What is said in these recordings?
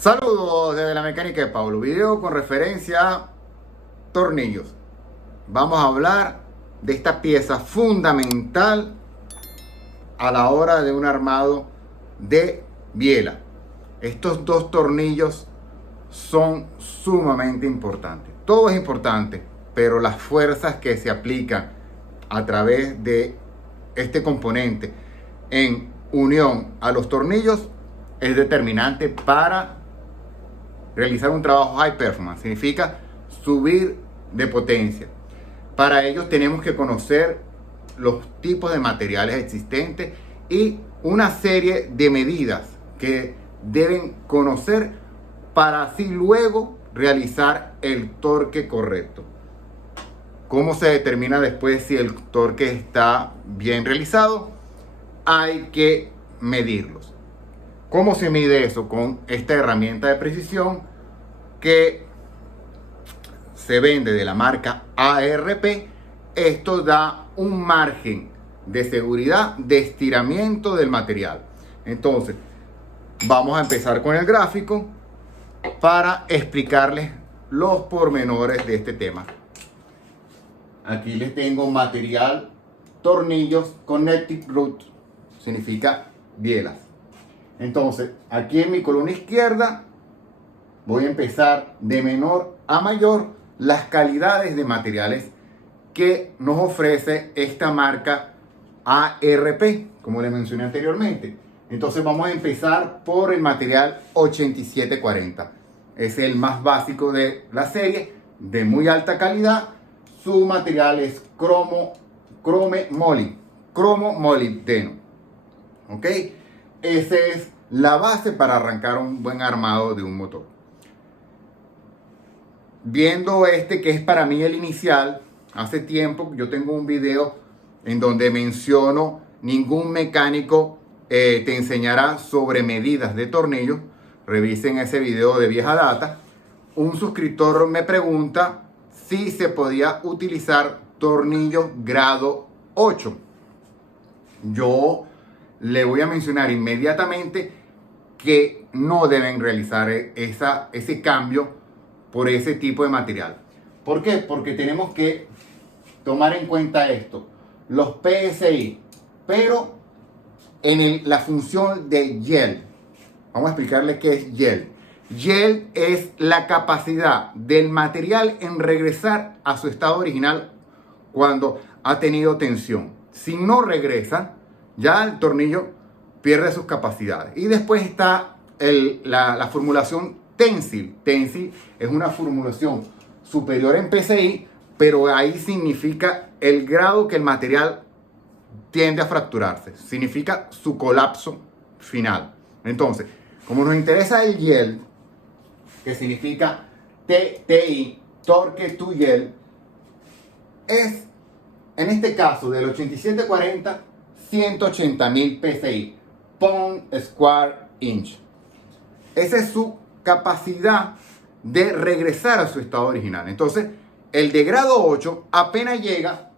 Saludos desde la mecánica de Paulo. Video con referencia a tornillos. Vamos a hablar de esta pieza fundamental a la hora de un armado de biela. Estos dos tornillos son sumamente importantes. Todo es importante, pero las fuerzas que se aplican a través de este componente en unión a los tornillos es determinante para realizar un trabajo high performance. Significa subir de potencia. Para ello tenemos que conocer los tipos de materiales existentes y una serie de medidas que deben conocer para así luego realizar el torque correcto. ¿Cómo se determina después si el torque está bien realizado? Hay que medirlos. ¿Cómo se mide eso? Con esta herramienta de precisión que se vende de la marca ARP. Esto da un margen de seguridad de estiramiento del material. Entonces, vamos a empezar con el gráfico para explicarles los pormenores de este tema. Aquí les tengo material, tornillos, connecting root, significa bielas. Entonces, aquí en mi columna izquierda voy a empezar de menor a mayor las calidades de materiales que nos ofrece esta marca ARP, como les mencioné anteriormente. Entonces vamos a empezar por el material 8740. Es el más básico de la serie, de muy alta calidad. Su material es cromo molibdeno. ¿Ok? Esa es la base para arrancar un buen armado de un motor. Viendo este que es para mí el inicial, hace tiempo yo tengo un video en donde menciono ningún mecánico te enseñará sobre medidas de tornillos. Revisen ese video de vieja data. Un suscriptor me pregunta si se podía utilizar tornillos grado 8. Yo le voy a mencionar inmediatamente que no deben realizar ese cambio por ese tipo de material. ¿Por qué? Porque tenemos que tomar en cuenta esto, los PSI, pero en la función de gel. Vamos a explicarles qué es gel. Gel es la capacidad del material en regresar a su estado original cuando ha tenido tensión. Si no regresa, ya el tornillo pierde sus capacidades. Y después está la formulación tensil. Tensil es una formulación superior en PSI, pero ahí significa el grado que el material tiende a fracturarse. Significa su colapso final. Entonces, como nos interesa el gel, que significa TTI, torque to gel, es en este caso del 8740, 180.000 PSI, pound square inch. Esa es su capacidad de regresar a su estado original. Entonces, el de grado 8 apenas llega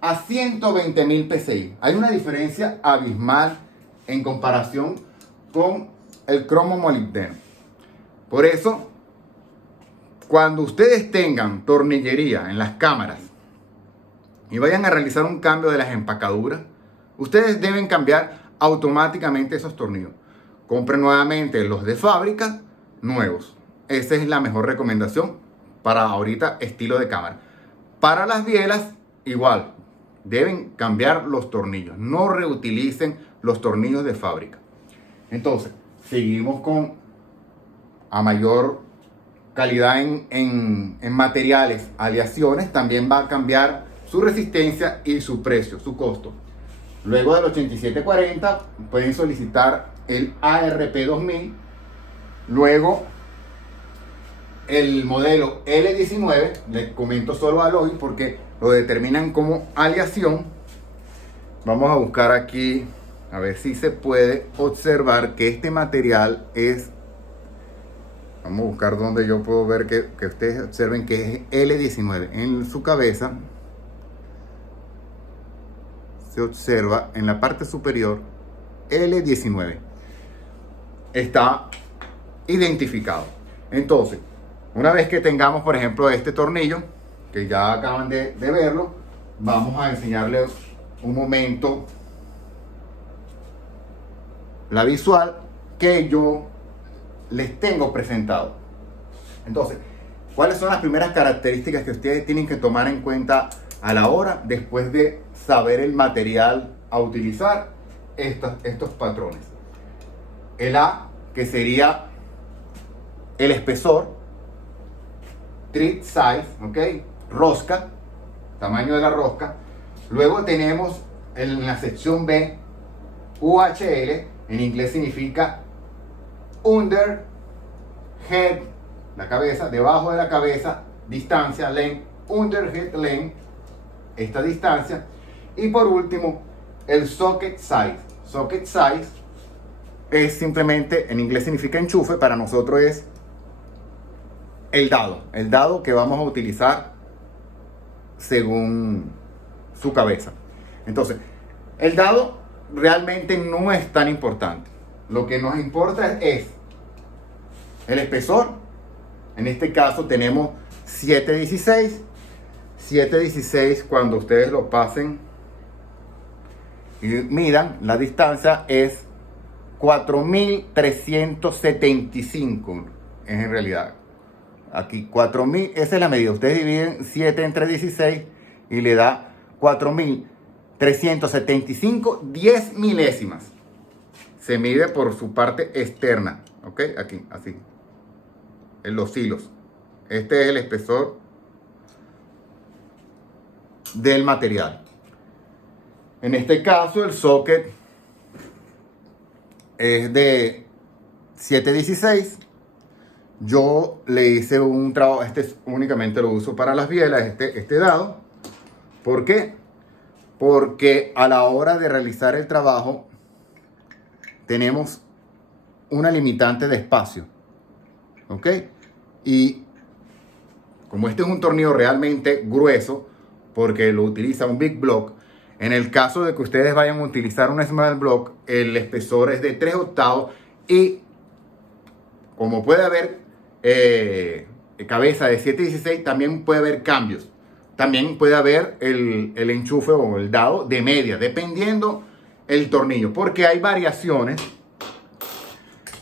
a 120.000 PSI. Hay una diferencia abismal en comparación con el cromo molibdeno. Por eso, cuando ustedes tengan tornillería en las cámaras y vayan a realizar un cambio de las empacaduras, ustedes deben cambiar automáticamente esos tornillos. Compren nuevamente los de fábrica nuevos. Esa es la mejor recomendación para ahorita estilo de cámara. Para las bielas, igual, deben cambiar los tornillos. No reutilicen los tornillos de fábrica. Entonces, seguimos con a mayor calidad en materiales, aleaciones, también va a cambiar su resistencia y su precio, su costo. Luego del 8740 pueden solicitar el ARP 2000. Luego el modelo L19, les comento solo al hoy porque lo determinan como aleación. Vamos a buscar aquí a ver si se puede observar que este material es, vamos a buscar donde yo puedo ver que ustedes observen que es L19. En su cabeza se observa en la parte superior L19. Está identificado. Entonces, una vez que tengamos, por ejemplo, este tornillo, que ya acaban de verlo, vamos a enseñarles un momento la visual que yo les tengo presentado. Entonces, ¿cuáles son las primeras características que ustedes tienen que tomar en cuenta a la hora, después de saber el material a utilizar? Estos patrones. El A, que sería el espesor, tread size, ¿ok? Rosca, tamaño de la rosca. Luego tenemos en la sección B, UHL, en inglés significa under head, la cabeza, debajo de la cabeza, distancia, length, under head length, esta distancia. Y por último, el socket size. Socket size es simplemente, en inglés significa enchufe, para nosotros es el dado que vamos a utilizar según su cabeza. Entonces, el dado realmente no es tan importante. Lo que nos importa es el espesor. En este caso tenemos 7.16. 7.16, cuando ustedes lo pasen y midan, la distancia es 4.375. Es en realidad. Aquí 4.000, esa es la medida. Ustedes dividen 7 entre 16 y le da 4.375 10 milésimas. Se mide por su parte externa. ¿Ok? Aquí, así. En los hilos. Este es el espesor del material. En este caso, el socket es de 7.16. Yo le hice un trabajo, únicamente lo uso para las bielas, este dado. ¿Por qué? Porque a la hora de realizar el trabajo tenemos una limitante de espacio. ¿Ok? Y como este es un tornillo realmente grueso, porque lo utiliza un big block, en el caso de que ustedes vayan a utilizar un small block, el espesor es de 3/8 y como puede haber cabeza de 7.16, también puede haber cambios. También puede haber el enchufe o el dado de media, dependiendo el tornillo, porque hay variaciones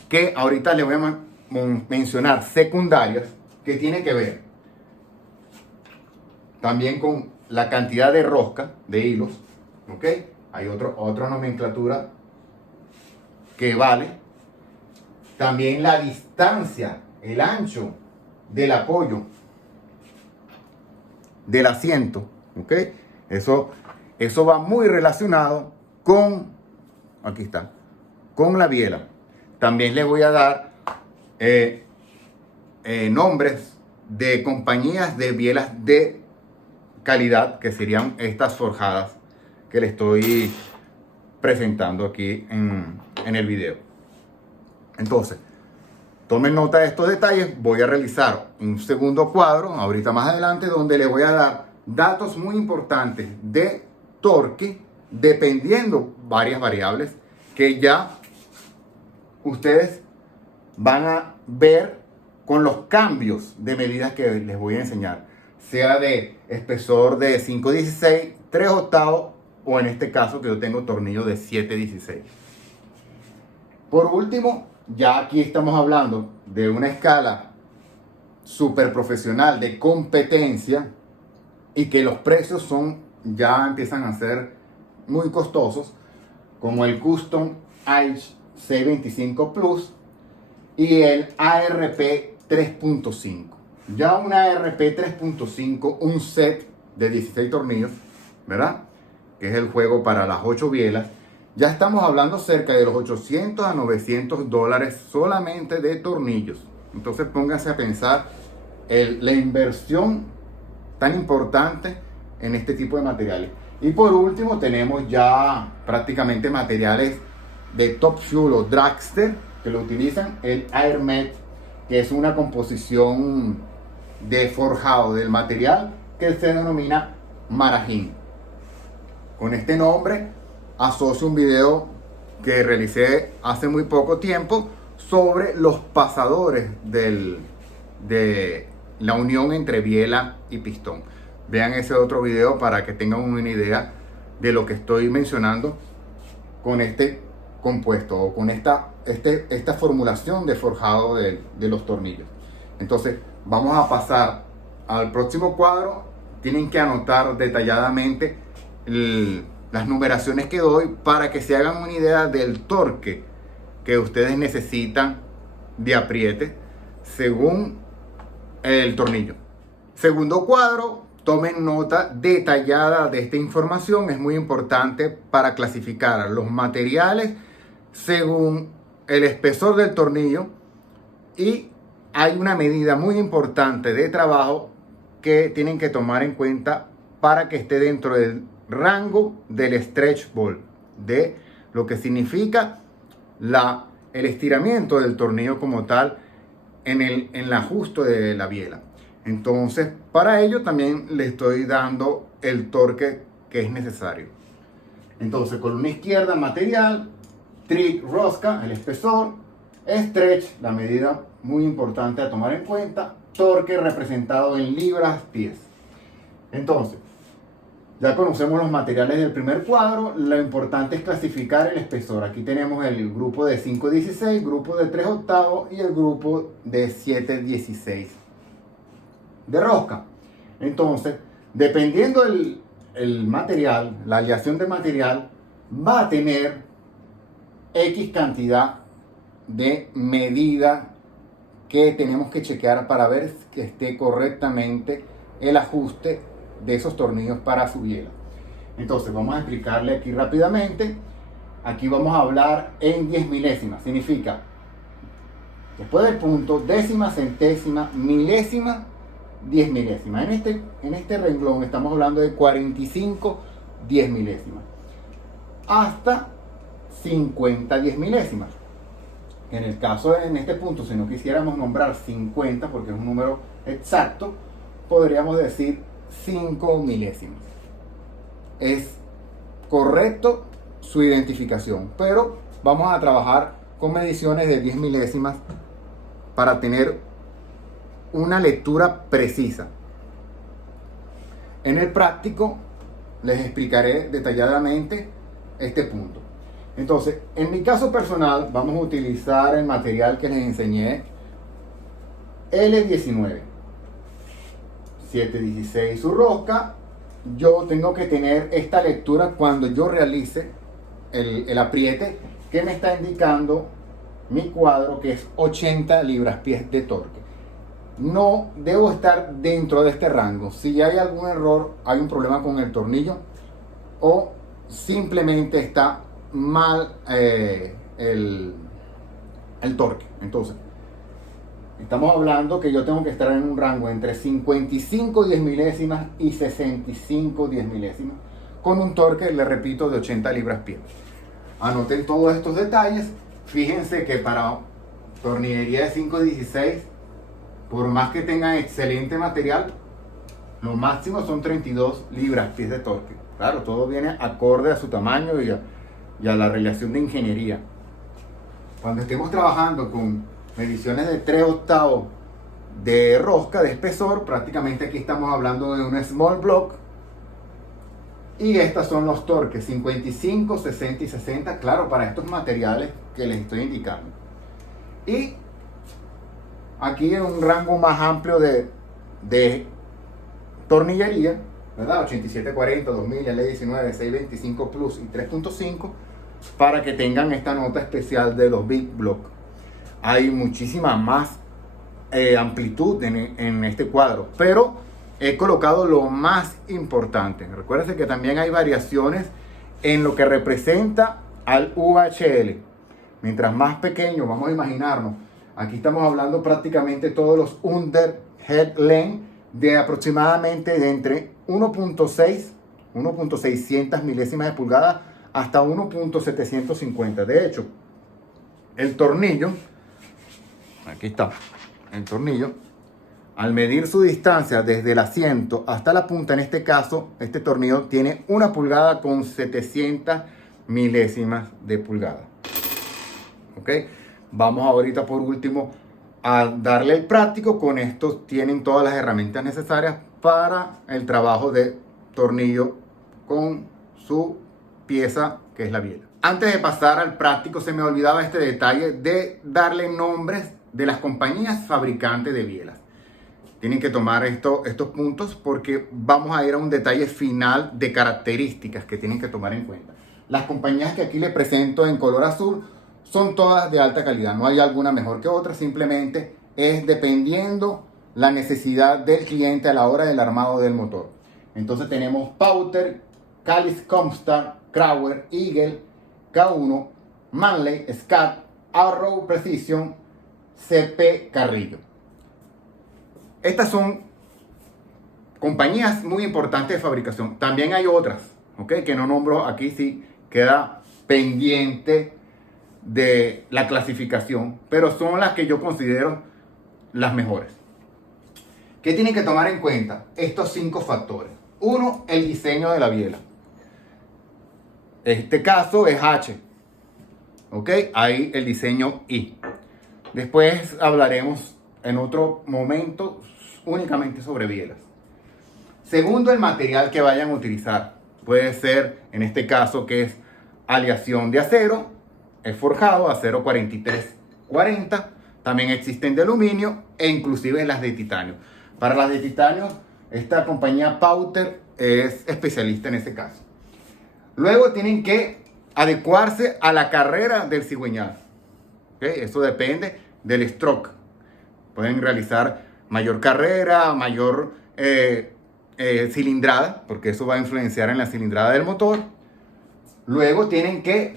que ahorita les voy a mencionar, secundarias, que tiene que ver también con la cantidad de rosca, de hilos, ¿ok? Hay otra nomenclatura que vale. También la distancia, el ancho del apoyo del asiento, ¿ok? Eso va muy relacionado con, aquí está, con la biela. También les voy a dar nombres de compañías de bielas de calidad, que serían estas forjadas que les estoy presentando aquí en el video. Entonces, tomen nota de estos detalles. Voy a realizar un segundo cuadro ahorita más adelante, donde les voy a dar datos muy importantes de torque, dependiendo varias variables que ya ustedes van a ver con los cambios de medidas que les voy a enseñar, sea de espesor de 5.16, 3/8 o en este caso que yo tengo tornillo de 7.16. Por último, ya aquí estamos hablando de una escala súper profesional de competencia y que los precios ya empiezan a ser muy costosos, como el Custom Edge 625 Plus y el ARP 3.5. Ya un ARP 3.5, un set de 16 tornillos, ¿verdad? Que es el juego para las 8 bielas. Ya estamos hablando cerca de los $800 a $900 solamente de tornillos. Entonces pónganse a pensar la inversión tan importante en este tipo de materiales. Y por último tenemos ya prácticamente materiales de Top Fuel o Dragster, que lo utilizan, el AirMet, que es una composición de forjado del material que se denomina Maragin. Con este nombre asocio un video que realicé hace muy poco tiempo sobre los pasadores de la unión entre biela y pistón. Vean ese otro video para que tengan una idea de lo que estoy mencionando con este compuesto o con esta formulación de forjado de los tornillos. Entonces vamos a pasar al próximo cuadro. Tienen que anotar detalladamente las numeraciones que doy para que se hagan una idea del torque que ustedes necesitan de apriete según el tornillo. Segundo cuadro, tomen nota detallada de esta información. Es muy importante para clasificar los materiales según el espesor del tornillo, y hay una medida muy importante de trabajo que tienen que tomar en cuenta para que esté dentro del rango del stretch ball, de lo que significa el estiramiento del tornillo como tal en el ajuste de la biela. Entonces, para ello también le estoy dando el torque que es necesario. Entonces, columna izquierda, material, trig, rosca, el espesor, stretch, la medida muy importante a tomar en cuenta, torque representado en libras-pies. Entonces, ya conocemos los materiales del primer cuadro. Lo importante es clasificar el espesor. Aquí tenemos el grupo de 5/16, grupo de 3/8 y el grupo de 7/16 de rosca. Entonces, dependiendo el material, la aleación de material va a tener X cantidad de medida que tenemos que chequear para ver que esté correctamente el ajuste de esos tornillos para su biela. Entonces vamos a explicarle aquí rápidamente. Aquí vamos a hablar en 10 milésimas. Significa, después del punto, décima, centésima, milésima, 10 milésimas. En este renglón estamos hablando de 45 10 milésimas hasta 50 10 milésimas. En el caso, en este punto, si no quisiéramos nombrar 50 porque es un número exacto, podríamos decir 5 milésimas. Es correcto su identificación, pero vamos a trabajar con mediciones de 10 milésimas para tener una lectura precisa. En el práctico les explicaré detalladamente este punto. Entonces, en mi caso personal, vamos a utilizar el material que les enseñé, L19, 7/16 su rosca. Yo tengo que tener esta lectura cuando yo realice el apriete que me está indicando mi cuadro, que es 80 libras-pies de torque. No debo estar dentro de este rango. Si hay algún error, hay un problema con el tornillo o simplemente está mal el torque. Entonces, estamos hablando que yo tengo que estar en un rango entre 55 10 milésimas y 65 10 milésimas con un torque, le repito, de 80 libras-pie. Anoten todos estos detalles. Fíjense que para tornillería de 5/16, por más que tengan excelente material, lo máximo son 32 libras-pies de torque. Claro, todo viene acorde a su tamaño y a la relación de ingeniería. Cuando estemos trabajando con mediciones de 3/8 de rosca de espesor, prácticamente aquí estamos hablando de un small block. Y estos son los torques 55, 60 y 60, claro, para estos materiales que les estoy indicando. Y aquí en un rango más amplio de tornillería, ¿verdad? 8740, 2000, L19, 625 Plus y 3.5, para que tengan esta nota especial de los Big Block. Hay muchísima más amplitud en este cuadro, pero he colocado lo más importante. Recuérdense que también hay variaciones en lo que representa al UHL. Mientras más pequeño, vamos a imaginarnos, aquí estamos hablando prácticamente todos los under head length de aproximadamente de entre 1.600 milésimas de pulgada hasta 1.750. De hecho, el tornillo, aquí está, el tornillo, al medir su distancia desde el asiento hasta la punta, en este caso, este tornillo tiene 1 pulgada con 700 milésimas de pulgada. ¿Ok? Vamos ahorita por último a darle el práctico. Con esto tienen todas las herramientas necesarias para el trabajo de tornillo con su pieza que es la biela. Antes de pasar al práctico, se me olvidaba este detalle de darle nombres de las compañías fabricantes de bielas. Tienen que tomar estos puntos porque vamos a ir a un detalle final de características que tienen que tomar en cuenta. Las compañías que aquí les presento en color azul son todas de alta calidad. No hay alguna mejor que otra, simplemente es dependiendo la necesidad del cliente a la hora del armado del motor. Entonces tenemos Powter, Callis Comstar, Crauer, Eagle, K1, Manley, Scat, Arrow Precision, CP Carrillo. Estas son compañías muy importantes de fabricación. También hay otras, ¿okay?, que no nombro aquí, sí queda pendiente de la clasificación, pero son las que yo considero las mejores. ¿Qué tienen que tomar en cuenta? Estos 5 factores. 1, el diseño de la biela. Este caso es H, ¿ok? Ahí el diseño I. Después hablaremos en otro momento únicamente sobre bielas. Segundo, el material que vayan a utilizar. Puede ser, en este caso, que es aleación de acero, es forjado, acero 4340. También existen de aluminio e inclusive las de titanio. Para las de titanio, esta compañía Powter es especialista en ese caso. Luego tienen que adecuarse a la carrera del cigüeñal. ¿Okay? Eso depende del stroke. Pueden realizar mayor carrera, mayor cilindrada, porque eso va a influenciar en la cilindrada del motor. Luego tienen que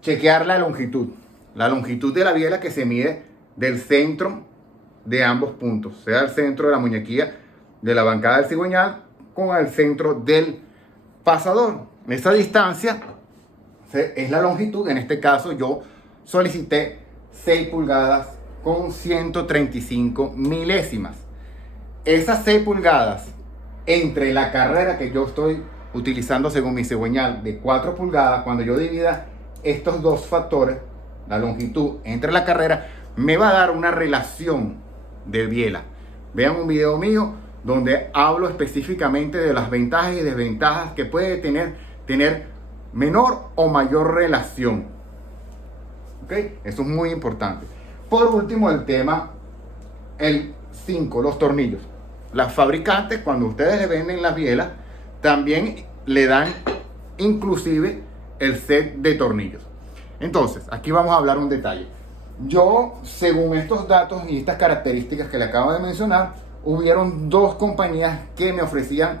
chequear la longitud. La longitud de la biela que se mide del centro de ambos puntos, sea el centro de la muñequilla de la bancada del cigüeñal con el centro del pasador. Esa distancia es la longitud. En este caso yo solicité 6 pulgadas con 135 milésimas. Esas 6 pulgadas entre la carrera que yo estoy utilizando según mi cigüeñal de 4 pulgadas, cuando yo divida estos dos factores, la longitud entre la carrera, me va a dar una relación de biela. Vean un video mío donde hablo específicamente de las ventajas y desventajas que puede tener menor o mayor relación. ¿Ok? Eso es muy importante. Por último, el tema, el 5, los tornillos. Las fabricantes, cuando ustedes le venden las bielas, también le dan inclusive el set de tornillos. Entonces, aquí vamos a hablar un detalle. Yo, según estos datos y estas características que le acabo de mencionar, hubieron 2 compañías que me ofrecían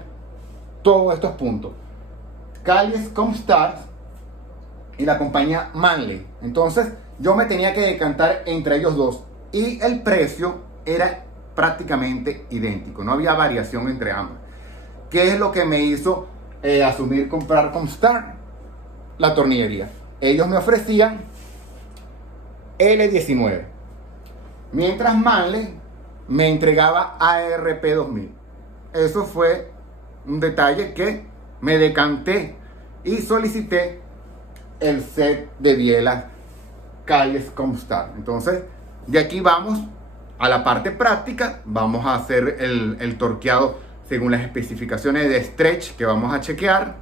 todos estos puntos: Callis Comstar y la compañía Manley. Entonces yo me tenía que decantar entre ellos dos y el precio era prácticamente idéntico, no había variación entre ambos. ¿Qué es lo que me hizo asumir comprar Comstar? La tornillería. Ellos me ofrecían L19, mientras Manley me entregaba ARP 2000. Eso fue un detalle que me decanté y solicité el set de bielas Callis Comstar. Entonces, de aquí vamos a la parte práctica. Vamos a hacer el torqueado según las especificaciones de stretch que vamos a chequear.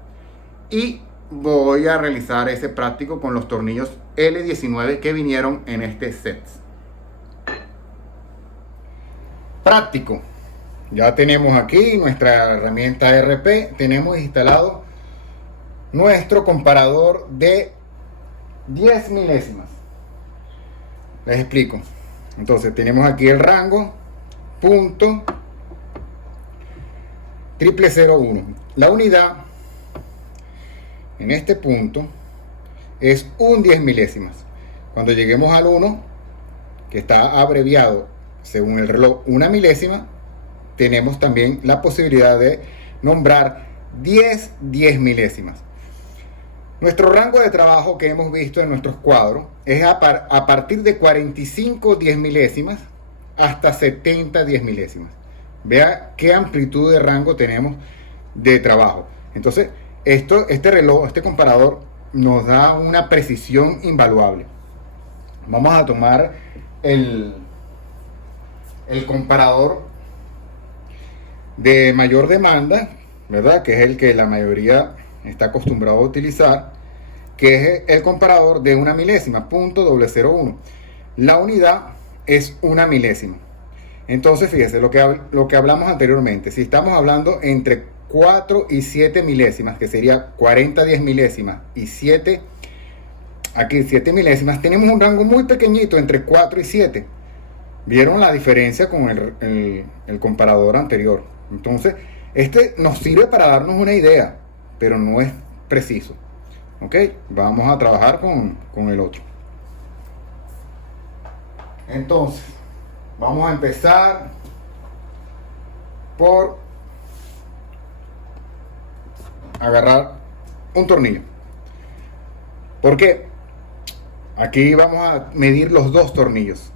Y voy a realizar ese práctico con los tornillos L19 que vinieron en este set. Práctico. Ya tenemos aquí nuestra herramienta RP, tenemos instalado nuestro comparador de 10 milésimas. Les explico. Entonces tenemos aquí el rango punto 0001. La unidad en este punto es un 10 milésimas. Cuando lleguemos al 1, que está abreviado según el reloj 1 milésima, tenemos también la posibilidad de nombrar 10 milésimas. Nuestro rango de trabajo que hemos visto en nuestros cuadros es a partir de 45 10 milésimas hasta 70 10 milésimas. Vea qué amplitud de rango tenemos de trabajo. Entonces, este reloj, este comparador, nos da una precisión invaluable. vamos a tomar el comparador de mayor demanda, ¿verdad? Que es el que la mayoría está acostumbrado a utilizar, que es el comparador de una milésima, .001. La unidad es una milésima. Entonces, fíjese lo que hablamos anteriormente. Si estamos hablando entre 4 y 7 milésimas, que sería 40 10 milésimas y 7, aquí 7 milésimas, tenemos un rango muy pequeñito entre 4 y 7. ¿Vieron la diferencia con el comparador anterior? Entonces, este nos sirve para darnos una idea, pero no es preciso. ¿Ok? Vamos a trabajar con el otro. Entonces, vamos a empezar por agarrar un tornillo. Porque aquí vamos a medir los dos tornillos.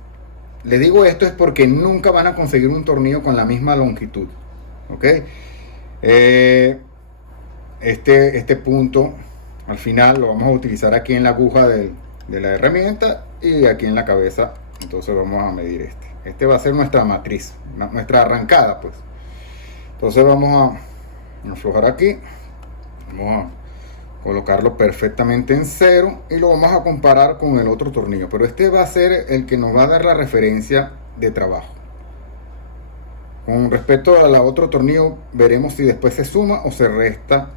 Le digo esto es porque nunca van a conseguir un tornillo con la misma longitud. ¿Ok? Este punto al final lo vamos a utilizar aquí en la aguja de la herramienta y aquí en la cabeza. Entonces vamos a medir este va a ser nuestra matriz, nuestra arrancada, pues. Entonces vamos a aflojar aquí, vamos a colocarlo perfectamente en cero y lo vamos a comparar con el otro tornillo, pero este va a ser el que nos va a dar la referencia de trabajo. Con respecto al otro tornillo, veremos si después se suma o se resta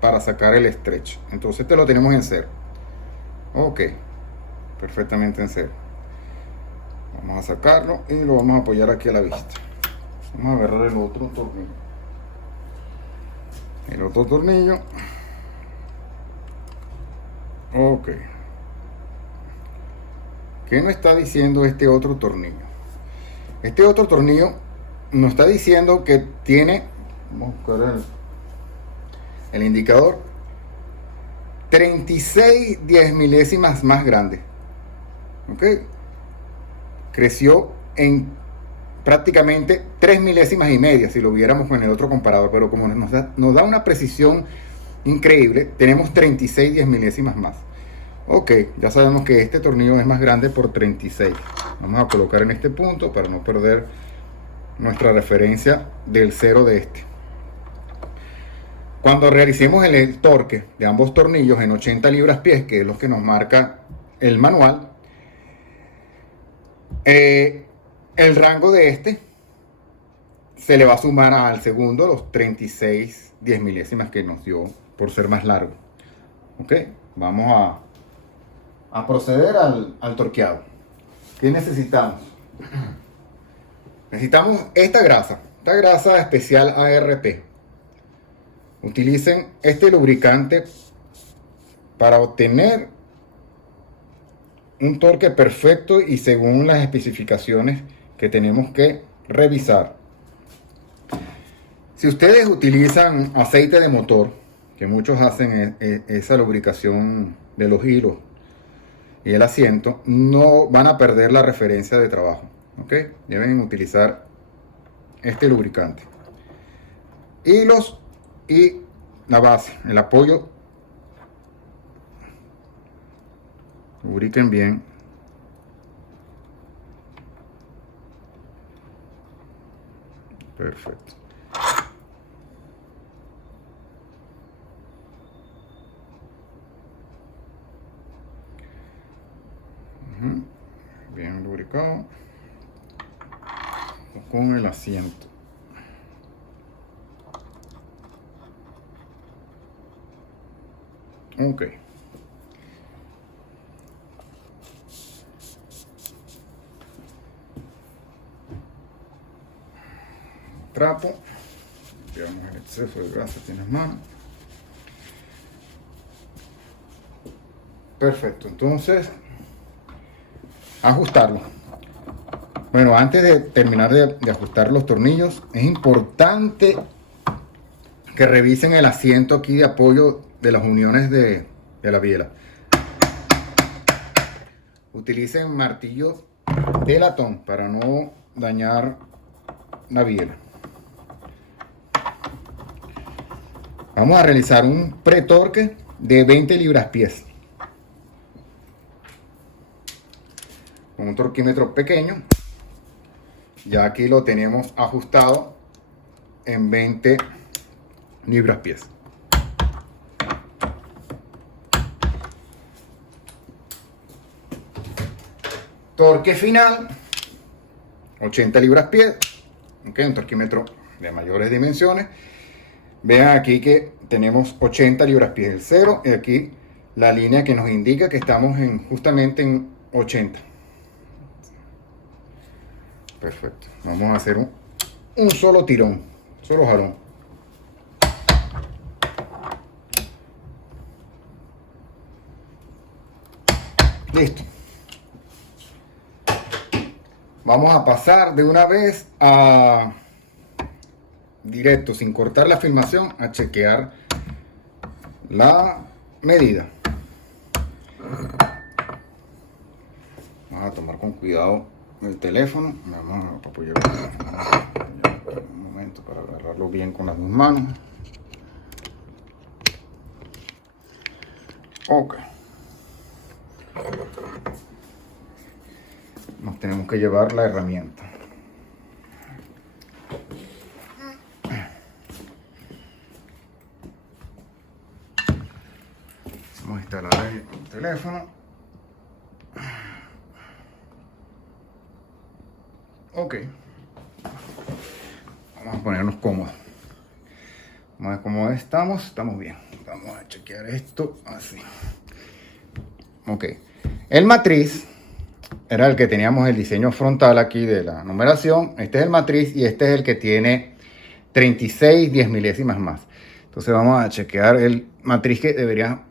para sacar el estrecho. Entonces este lo tenemos en cero. Ok, perfectamente en cero. Vamos a sacarlo y lo vamos a apoyar aquí a la vista. Vamos a agarrar el otro tornillo. El otro tornillo. Ok. ¿Qué nos está diciendo este otro tornillo? Este otro tornillo nos está diciendo que tiene, vamos a buscar el indicador, 36 10 milésimas más grande. Ok. Creció en prácticamente 3 milésimas y media si lo viéramos con el otro comparador, pero como nos da una precisión increíble, tenemos 36 10 milésimas más. Ok, ya sabemos que este tornillo es más grande por 36. Vamos a colocar en este punto para no perder nuestra referencia del cero de este. Cuando realicemos el torque de ambos tornillos en 80 libras-pies, que es lo que nos marca el manual, el rango de este se le va a sumar al segundo los 36 10 milésimas que nos dio por ser más largo. Ok, vamos a proceder al torqueado. ¿Qué necesitamos? Necesitamos esta grasa especial ARP. Utilicen este lubricante para obtener un torque perfecto y según las especificaciones que tenemos que revisar. Si ustedes utilizan aceite de motor, que muchos hacen esa lubricación de los hilos y el asiento, no van a perder la referencia de trabajo. ¿Ok? Deben utilizar este lubricante. Hilos y la base, el apoyo. Lubriquen bien. Perfecto. Bien lubricado con el asiento. Ok. Trapo. Tiramos el exceso de grasa que tienes mano. Perfecto. Entonces, ajustarlo. Bueno, antes de terminar de ajustar los tornillos, es importante que revisen el asiento aquí de apoyo de las uniones de la biela. Utilicen martillos de latón para no dañar la biela. Vamos a realizar un pretorque de 20 libras-pies. con un torquímetro pequeño. Ya aquí lo tenemos ajustado en 20 libras-pies. Torque final, 80 libras-pies. Okay, un torquímetro de mayores dimensiones. Vean aquí que tenemos 80 libras-pies del cero. Y aquí la línea que nos indica que estamos justamente en 80. Perfecto. Vamos a hacer un solo tirón, solo jalón. Listo. Vamos a pasar de una vez a directo, sin cortar la filmación, a chequear la medida. Vamos a tomar con cuidado el teléfono. Vamos a apoyar un momento para agarrarlo bien con las dos manos. Ok. Nos tenemos que llevar la herramienta. Vamos a instalar el teléfono. Ok. Vamos a ponernos cómodos. Vamos a ver cómo estamos. Estamos bien. Vamos a chequear esto así. Ok. El matriz era el que teníamos el diseño frontal aquí de la numeración. Este es el matriz y este es el que tiene 36 10 milésimas más. Entonces vamos a chequear el matriz que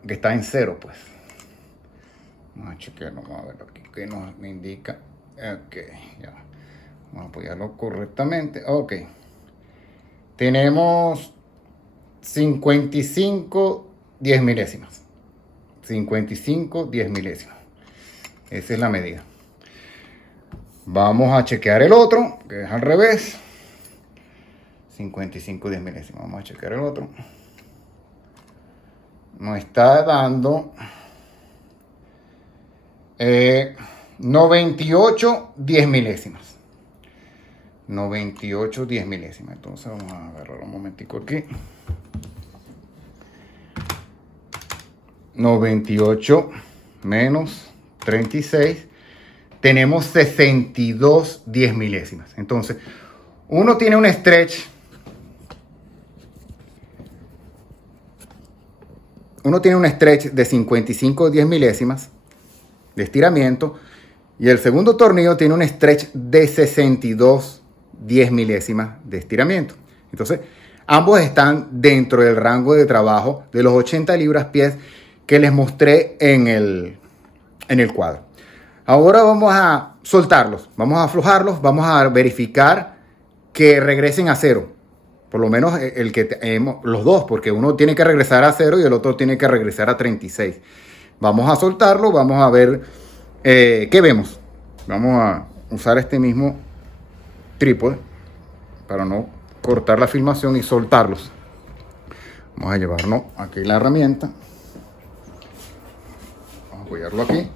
está en 0, pues. Vamos a chequear, vamos a ver aquí que nos indica. Ok, ya. Vamos a apoyarlo correctamente. Ok. Tenemos 55 10 milésimas. 55 10 milésimas. Esa es la medida. Vamos a chequear el otro, que es al revés. 55 10 milésimas. Vamos a chequear el otro. Nos está dando 98 10 milésimas. 98 10 milésimas. Entonces vamos a agarrar un momentico aquí. 98 menos 36. Tenemos 62 10 milésimas. Entonces, uno tiene un stretch. Uno tiene un stretch de 55 10 milésimas de estiramiento. Y el segundo tornillo tiene un stretch de 62 10 milésimas de estiramiento. Entonces, ambos están dentro del rango de trabajo de los 80 libras-pies que les mostré en el cuadro. Ahora vamos a soltarlos, vamos a aflojarlos, vamos a verificar que regresen a cero. Por lo menos el que tenemos, los dos, porque uno tiene que regresar a 0 y el otro tiene que regresar a 36. Vamos a soltarlo, vamos a ver qué vemos. Vamos a usar este mismo trípode para no cortar la filmación y soltarlos. Vamos a llevarnos aquí la herramienta. Vamos a apoyarlo aquí.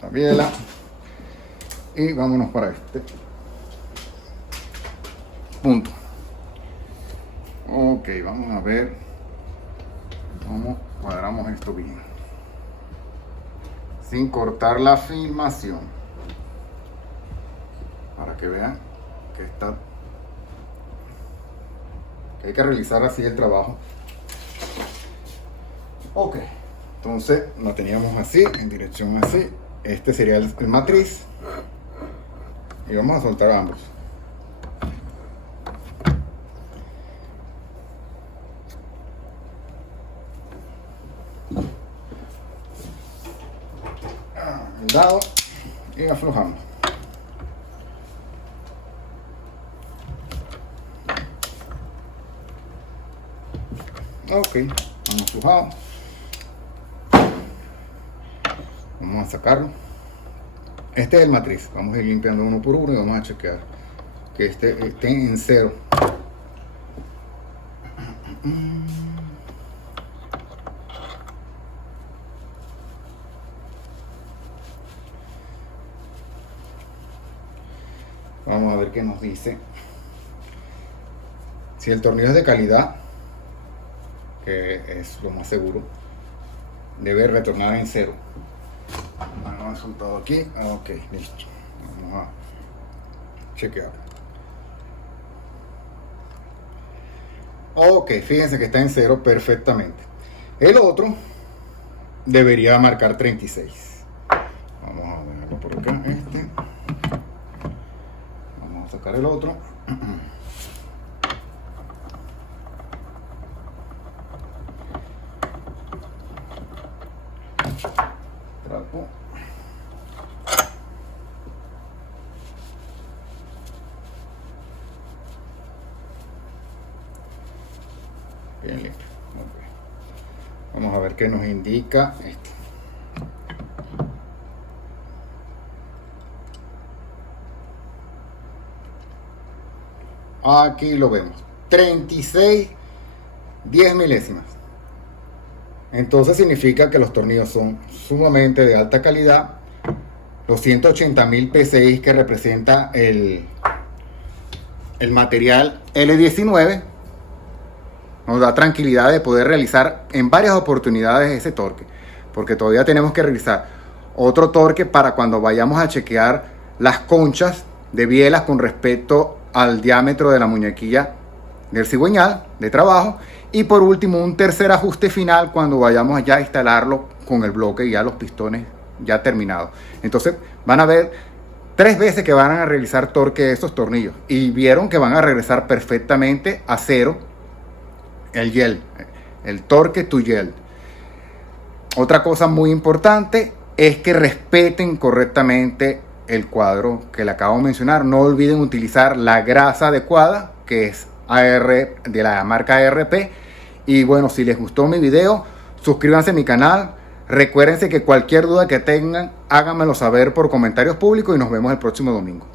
La biela. Y vámonos para este punto. Ok, vamos a ver cómo cuadramos esto bien sin cortar la filmación, para que vean que hay que realizar así el trabajo. Ok, entonces lo teníamos así, en dirección así. Este sería el matriz y vamos a soltar ambos. El dado y aflojamos. Ok, vamos aflojado. Vamos a sacarlo. Este es el matriz. Vamos a ir limpiando uno por uno y vamos a chequear que este esté en 0. Vamos a ver qué nos dice. Si el tornillo es de calidad, que es lo más seguro, debe retornar en cero. Vamos al resultado aquí. Ok, listo. Vamos a chequear. Ok, fíjense que está en cero perfectamente. El otro debería marcar 36. Vamos a verlo por acá. Vamos a sacar el otro. Trapo. Bien limpio. Okay. Vamos a ver qué nos indica esto. Aquí lo vemos. 36 10 milésimas. Entonces significa que los tornillos son sumamente de alta calidad. Los 180.000 PSI que representa el material L19 nos da tranquilidad de poder realizar en varias oportunidades ese torque, porque todavía tenemos que realizar otro torque para cuando vayamos a chequear las conchas de bielas con respecto al diámetro de la muñequilla del cigüeñal de trabajo, y por último un tercer ajuste final cuando vayamos ya a instalarlo con el bloque y ya los pistones ya terminados. Entonces van a ver 3 veces que van a realizar torque de esos tornillos, y vieron que van a regresar perfectamente a cero el gel, el torque to gel. Otra cosa muy importante es que respeten correctamente el cuadro que le acabo de mencionar. No olviden utilizar la grasa adecuada, que es AR de la marca ARP. Y bueno, si les gustó mi video, suscríbanse a mi canal. Recuérdense que cualquier duda que tengan, háganmelo saber por comentarios públicos y nos vemos el próximo domingo.